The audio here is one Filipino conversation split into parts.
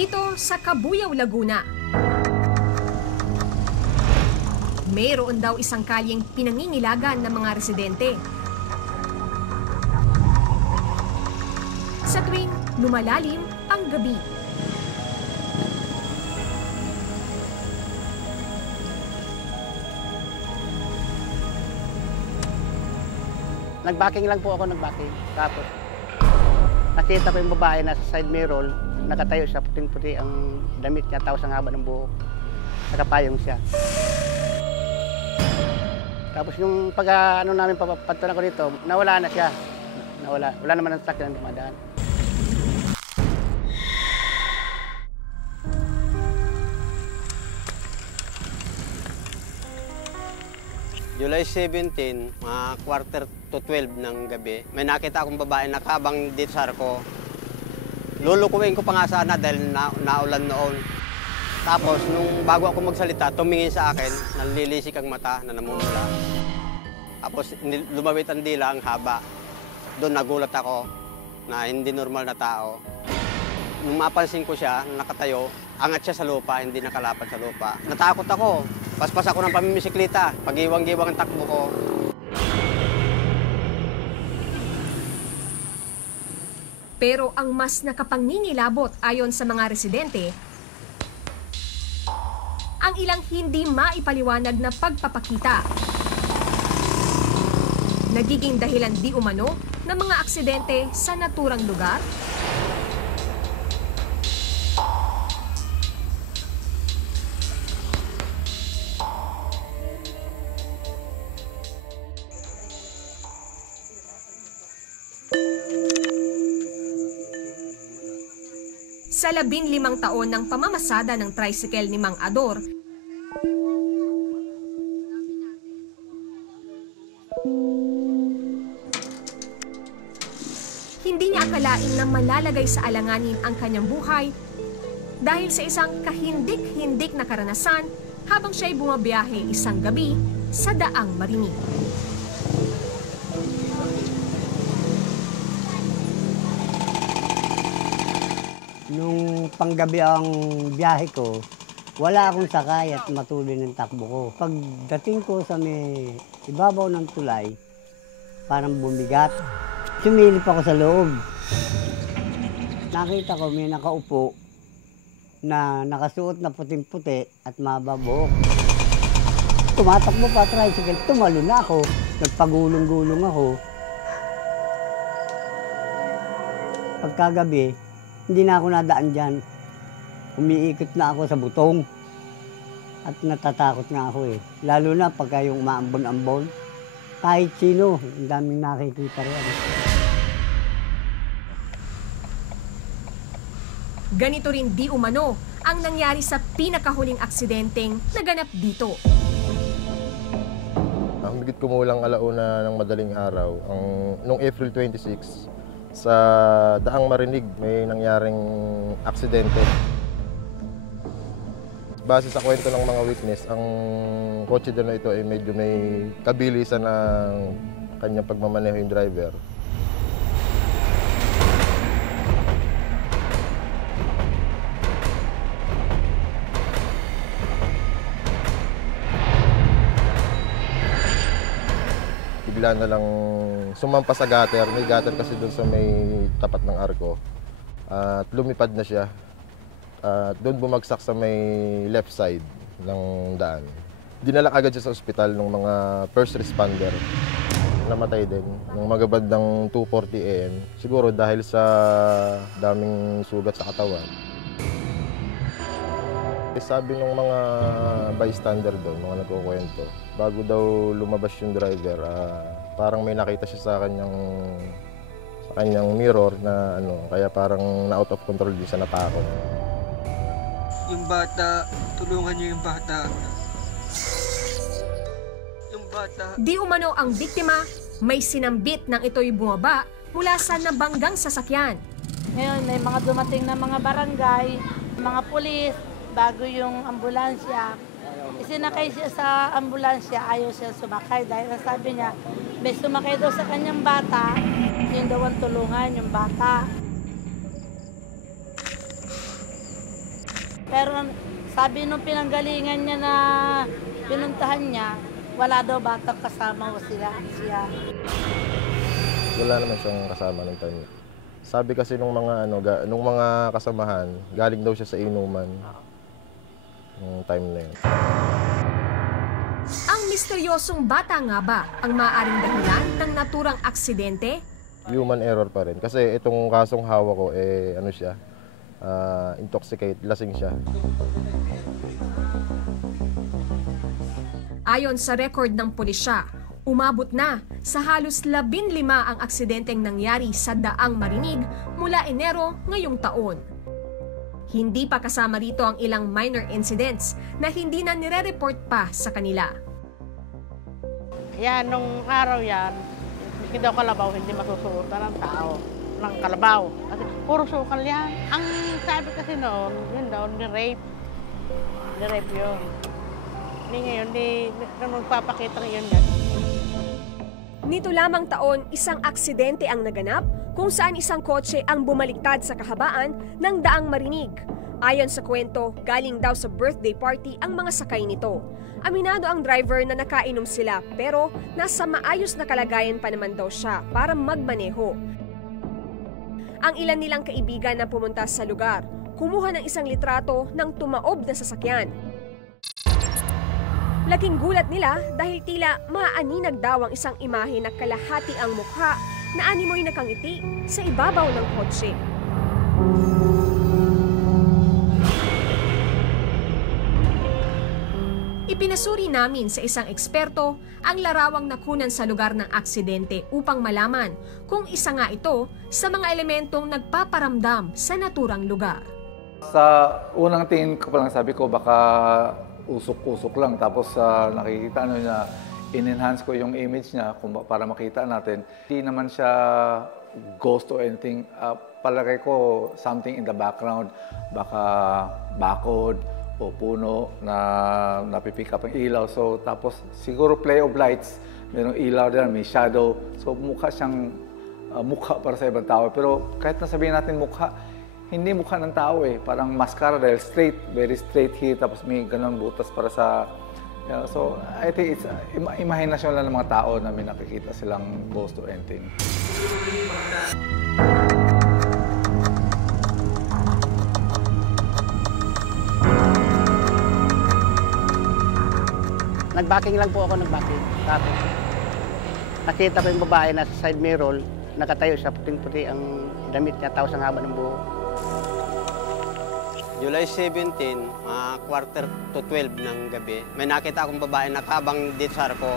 Dito sa Cabuyao, Laguna, mayroon daw isang kalyeng pinangingilagan ng mga residente. Sa tuwing lumalalim ang gabi. Nag-backing lang po ako, Tapos, nakita ko yung babae na sa side mirror, nakatayo siya, puting-puti ang damit niya, tapos ang haba ng buhok. Nakapayong siya. Tapos yung pag-ano namin, papunta ko dito, nawala na siya. Wala naman ang sakyan na dumadaan. July 17, mga quarter to 12 ng gabi, may nakita akong babae nakabang dito sa arko. Lulukuin ko pa nga sana dahil naulan noon. Tapos, nung bago ako magsalita, tumingin sa akin, nalilisik ang mata na namumula. Tapos, lumawit ang dila, ang haba. Doon nagulat ako na hindi normal na tao. Nung mapansin ko siya, nakatayo, angat siya sa lupa, hindi nakalapat sa lupa. Natakot ako. Paspas ako ng pamimisiklita, pag-iwang-giwang ang takbo ko. Pero ang mas nakapangingilabot ayon sa mga residente, ang ilang hindi maipaliwanag na pagpapakita. Nagiging dahilan di umano ng mga aksidente sa naturang lugar. Sa 15 taon ng pamamasada ng tricycle ni Mang Ador, hindi niya akalain na malalagay sa alanganin ang kanyang buhay dahil sa isang kahindik-hindik na karanasan habang siya'y bumabiyahe isang gabi sa Daang Marinig. Nung panggabi ang biyahe ko, wala akong sakay at matuloy ng takbo ko. Pagdating ko sa may ibabaw ng tulay, parang bumigat. Sumilip ako sa loob. Nakita ko may nakaupo na nakasuot na puting-puti at mababuhok. Tumatakbo pa tricycle, tumalo na ako. Nagpagulong-gulong ako. Pagkagabi, hindi na ako nadaan dyan. Umiikot na ako sa butong. At natatakot nga ako eh. Lalo na pagka yung umaambon-ambon. Kahit sino, ang daming nakikita rin. Ganito rin di umano ang nangyari sa pinakahuling aksidenteng naganap dito. Higit kumulang alauna ng madaling araw, noong April 26, sa Daang Marinig may nangyaring aksidente. Base sa kwento ng mga witness, ang kotse na ito ay medyo may kabilisan ng kanyang pagmamaneho yung driver. Bigla na lang sumampas sa gutter. May gutter kasi doon sa may tapat ng arko. At lumipad na siya. At doon bumagsak sa may left side ng daan. Dinala agad siya sa ospital ng mga first responder. Namatay din ng mga bandang 2:40 AM. Siguro dahil sa daming sugat sa katawan. Sabi ng mga bystander doon, mga nagkukwento, bago daw lumabas yung driver, parang may nakita siya sa kanyang mirror na kaya parang na-out of control din siya, natakot. Yung bata, tulungan niyo yung bata. Yung bata. Di umano ang biktima, may sinambit ng ito'y bumaba mula sa nabanggang sasakyan. Ngayon, may mga dumating na mga barangay, mga pulis, bago yung ambulansya. Isinakay siya sa ambulansya, ayaw siya sumakay dahil sabi niya, may sumakay daw sa kanyang bata, yun daw ang tulungan, yung bata. Pero sabi nung pinanggalingan niya na pinuntahan niya, wala daw batang kasama ko siya. Wala naman siyang kasama ng time. Sabi kasi nung mga kasamahan, galing daw siya sa inuman nung time na yun. Ang misteryosong bata nga ba ang maaaring dahilan ng naturang aksidente? Human error pa rin. Kasi itong kasong hawak ko, intoxicate, lasing siya. Ayon sa record ng pulisya, umabot na sa halos 15 ang aksidenteng nangyari sa Daang Marinig mula Enero ngayong taon. Hindi pa kasama rito ang ilang minor incidents na hindi na nire-report pa sa kanila. Yan, nung araw yan, hindi daw kalabaw, hindi masusuotan ng tao, ng kalabaw. Kasi puro sukal yan. Ang sabi kasi noon, yun daw, ni-rape. Ni-rape yun. Hindi ngayon, nung magpapakita ngayon yan. Nito lamang taon, isang aksidente ang naganap kung saan isang kotse ang bumaliktad sa kahabaan ng Daang Marinig. Ayon sa kwento, galing daw sa birthday party ang mga sakay nito. Aminado ang driver na nakainom sila pero nasa maayos na kalagayan pa naman daw siya para magmaneho. Ang ilan nilang kaibigan na pumunta sa lugar, kumuha ng isang litrato ng tumaob na sasakyan. Laking gulat nila dahil tila maaninag daw ang isang imahe na kalahati ang mukha na animoy nakangiti sa ibabaw ng kotse. Ipinasuri namin sa isang eksperto ang larawang nakunan sa lugar ng aksidente upang malaman kung isa nga ito sa mga elementong nagpaparamdam sa naturang lugar. Sa unang tingin ko pa lang sabi ko baka usok-usok lang tapos nakikita niya in-enhance ko yung image niya para makita natin. Hindi naman siya ghost or anything. Palagay ko something in the background, baka bakod o puno na napipick up ang ilaw. So tapos siguro play of lights, mayroong ilaw din, may shadow. So mukha siyang mukha para sa ibang tao. Pero kahit nasabihin natin mukha, hindi mukha ng tao eh. Parang mascara dahil straight, very straight here. Tapos may ganun butas para sa... so I think it's imahinasyon lang ng mga tao na may nakikita silang ghost or anything. Nag-backing lang po ako, nag-backing. Tapos, nakita ko yung babae na sa side mirror, nakatayo sa puting-puti ang damit niya, tapos ang haba ng buhok. July 17, quarter to 12 ng gabi, may nakita akong babae nakabang dito sa arko.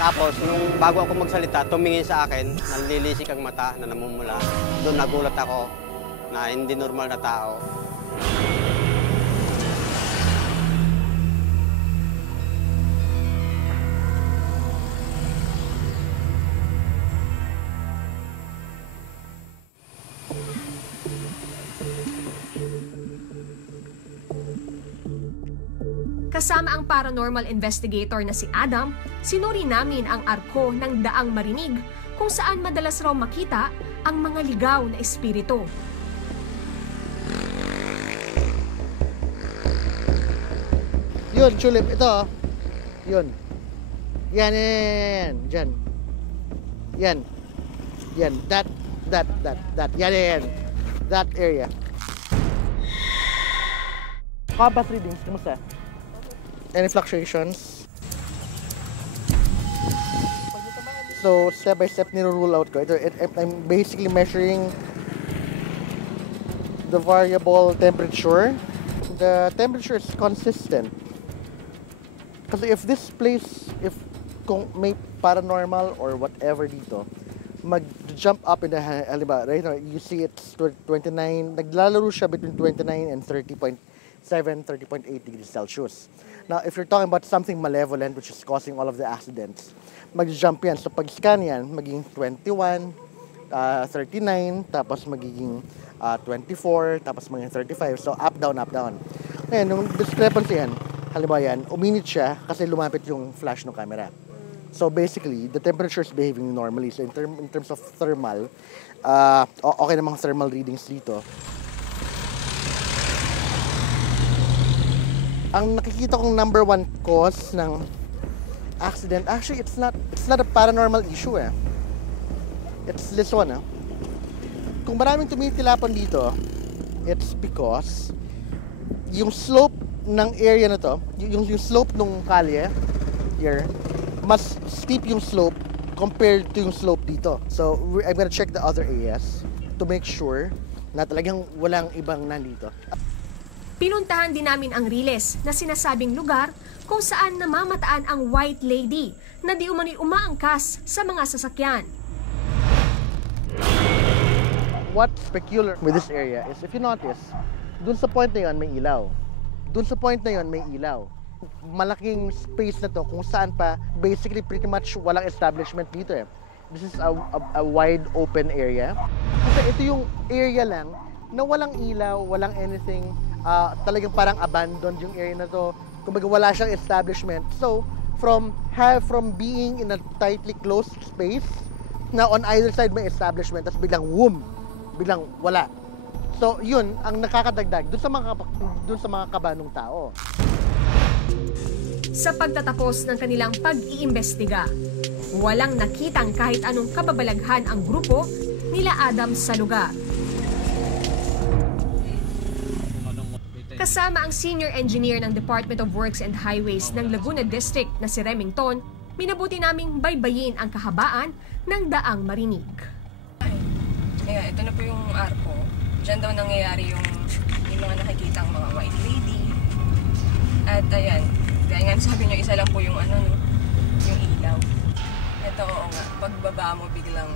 Tapos, nung bago ako magsalita, tumingin sa akin, nanlilisik ang mata na namumula. Doon nagulat ako na hindi normal na tao. Kasama ang paranormal investigator na si Adam, sinuri namin ang arko ng Daang Marinig kung saan madalas raw makita ang mga ligaw na espiritu. Yun, tulip, ito. Yun. Yan. Diyan. Yan. That. Yan. That area. Compass readings, kamusta? Any fluctuations? So, step by step niro-rule out ko. I'm basically measuring the variable temperature. The temperature is consistent. Kasi if this place, kung may paranormal or whatever dito, mag-jump up in the, right now, you see it's 29, naglalaro siya between 29 and 30.7, 30.8 degrees Celsius. Now, if you're talking about something malevolent which is causing all of the accidents, mag-jump yan. So, pag-scan yan, magiging 21, 39, tapos magiging 24, tapos magiging 35. So, up, down, up, down. Ngayon, yung discrepancy yan, halimbawa yan, uminit siya kasi lumapit yung flash ng camera. So, basically, the temperature is behaving normally. So, in terms of thermal, okay namang thermal readings dito. Ang nakikita kong number one cause ng accident, actually it's not a paranormal issue eh. It's this one. Kung maraming tumitilapon dito, it's because yung slope ng area na to, yung slope ng kalye here, mas steep yung slope compared to yung slope dito. So I'm gonna check the other areas to make sure na talagang walang ibang nandito. Pinuntahan din namin ang Riles na sinasabing lugar kung saan namamataan ang White Lady na di umano'y umaangkas sa mga sasakyan. What's peculiar with this area is if you notice, dun sa point na yun may ilaw. Dun sa point na yun may ilaw. Malaking space na to kung saan pa basically pretty much walang establishment dito eh. This is a wide open area. Kasi ito yung area lang na walang ilaw, walang anything. Talagang parang abandoned yung area na to. Kumbaga wala siyang establishment. So, from being in a tightly closed space, na on either side may establishment, tapos biglang wala. So, yun ang nakakadagdag dun sa mga kabanong tao. Sa pagtatapos ng kanilang pag-iimbestiga, walang nakitang kahit anong kababalaghan ang grupo nila Adam sa lugar. Kasama ang senior engineer ng Department of Works and Highways ng Laguna District na si Remington, minabuti naming baybayin ang kahabaan ng daang Marinig. Ito na po yung arko. Diyan daw nangyayari yung mga nakikitang mga white lady. At ayan, gaya nga sabi nyo, isa lang po yung yung ilaw. Ito, oo nga, pagbaba mo bigla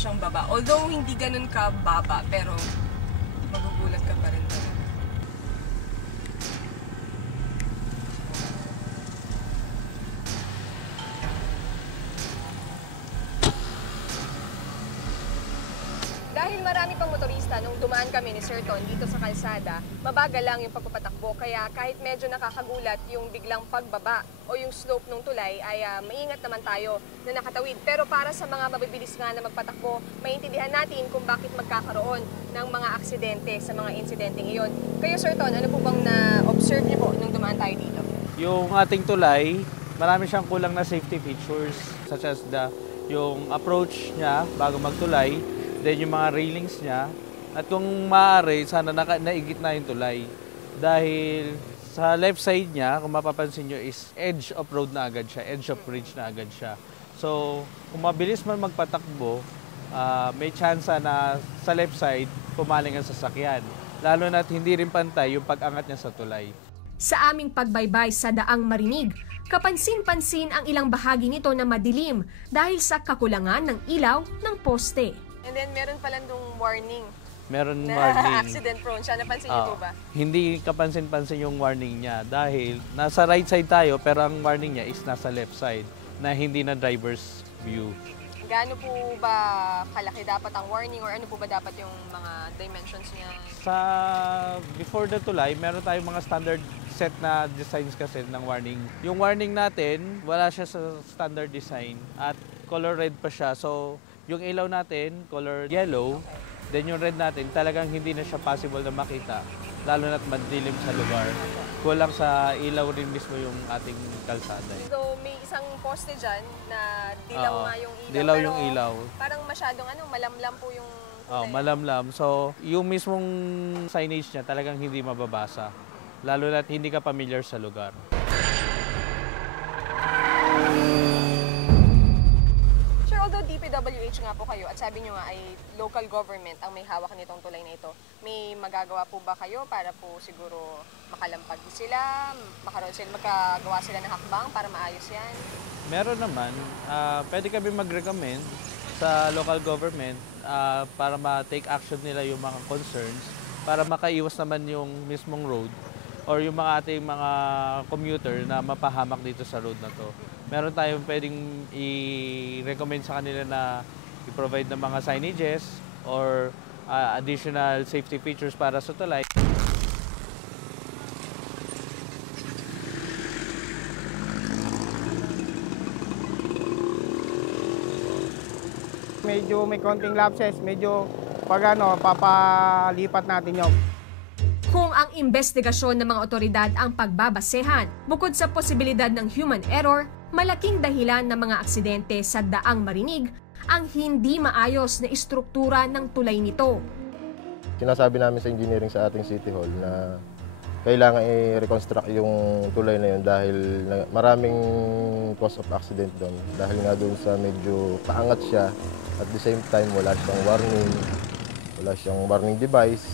siyang baba. Although hindi ganun ka baba, pero magugulat ka pa rin. Dahil marami pang motorista nung dumaan kami ni Sir Ton dito sa kalsada, mabagal lang yung pagpapatakbo. Kaya kahit medyo nakakagulat yung biglang pagbaba o yung slope ng tulay, ay maingat naman tayo na nakatawid. Pero para sa mga mabibilis nga na magpatakbo, maintindihan natin kung bakit magkakaroon ng mga aksidente sa mga insidenteng iyon. Kayo Sir Ton, ano po bang na-observe niyo po nung dumaan tayo dito? Yung ating tulay, marami siyang kulang na safety features such as yung approach niya bago magtulay, then yung mga railings niya, at kung maaari, sana naigit na yung tulay. Dahil sa left side niya, kung mapapansin nyo, is edge of road na agad siya, edge of bridge na agad siya. So, kung mabilis man magpatakbo, may chance na sa left side, pumaling ang sasakyan. Lalo na't hindi rin pantay yung pag-angat niya sa tulay. Sa aming pagbaybay sa daang Marinig, kapansin-pansin ang ilang bahagi nito na madilim dahil sa kakulangan ng ilaw ng poste. And then meron pala nung warning. Meron na warning. Accident prone siya. Napansin niyo po ba? Hindi kapansin-pansin yung warning niya dahil nasa right side tayo pero ang warning niya is nasa left side na hindi na driver's view. Gaano po ba kalaki dapat ang warning or ano po ba dapat yung mga dimensions niya? Sa before the tulay, meron tayong mga standard set na designs kasi ng warning. Yung warning natin, wala siya sa standard design at color red pa siya. So, yung ilaw natin, color yellow, then yung red natin, talagang hindi na siya possible na makita, lalo na't madilim sa lugar. Kulang sa ilaw rin mismo yung ating kalsada. So may isang poste dyan na dilaw nga yung ilaw. Dilaw yung ilaw. Parang masyadong malamlam po yung kulay. Malamlam. So yung mismong signage niya talagang hindi mababasa, lalo na't hindi ka familiar sa lugar. Although DPWH nga po kayo at sabi nyo nga ay local government ang may hawak nitong tulay na ito, may magagawa po ba kayo para po siguro makalampag sila, magkagawa sila ng hakbang para maayos yan? Meron naman. Pwede kami mag-recommend sa local government para ma-take action nila yung mga concerns para makaiwas naman yung mismong road or yung mga ating mga commuter na mapahamak dito sa road na to. Meron tayong pwedeng i-recommend sa kanila na i-provide ng mga signages or additional safety features para sa tulay. Medyo may konting lapses, medyo pag papalipat natin yun. Kung ang investigasyon ng mga otoridad ang pagbabasehan, bukod sa posibilidad ng human error, malaking dahilan ng mga aksidente sa daang Marinig ang hindi maayos na istruktura ng tulay nito. Sinasabi namin sa engineering sa ating City Hall na kailangan i-reconstruct yung tulay na yun dahil maraming cause of accident doon. Dahil nga doon sa medyo paangat siya, at the same time wala siyang warning device.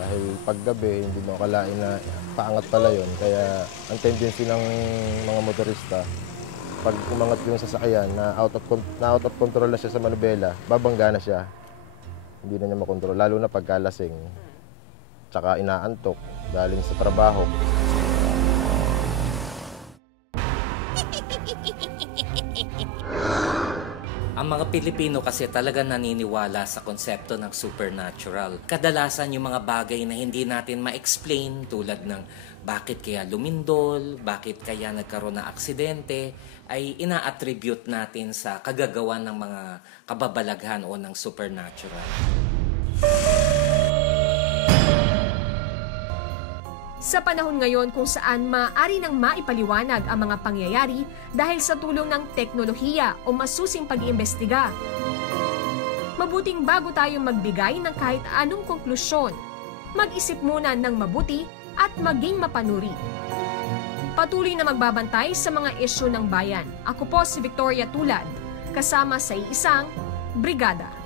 Dahil paggabi, hindi mo akalain na paangat pala yun. Kaya ang tendency ng mga motorista, pag umangat yung sasakyan na out of control na siya sa manubela, babangga na siya. Hindi na niya makontrol, lalo na pagkalasing. Tsaka inaantok, galing sa trabaho. Ang mga Pilipino kasi talaga naniniwala sa konsepto ng supernatural. Kadalasan yung mga bagay na hindi natin ma-explain tulad ng bakit kaya lumindol, bakit kaya nagkaroon ng aksidente, ay ina-attribute natin sa kagagawan ng mga kababalaghan o ng supernatural. Sa panahon ngayon kung saan maaari nang maipaliwanag ang mga pangyayari dahil sa tulong ng teknolohiya o masusing pag-iimbestiga, mabuting bago tayo magbigay ng kahit anong konklusyon, mag-isip muna ng mabuti at maging mapanuri. Patuloy na magbabantay sa mga isyu ng bayan. Ako po si Victoria Tulad, kasama sa iisang brigada.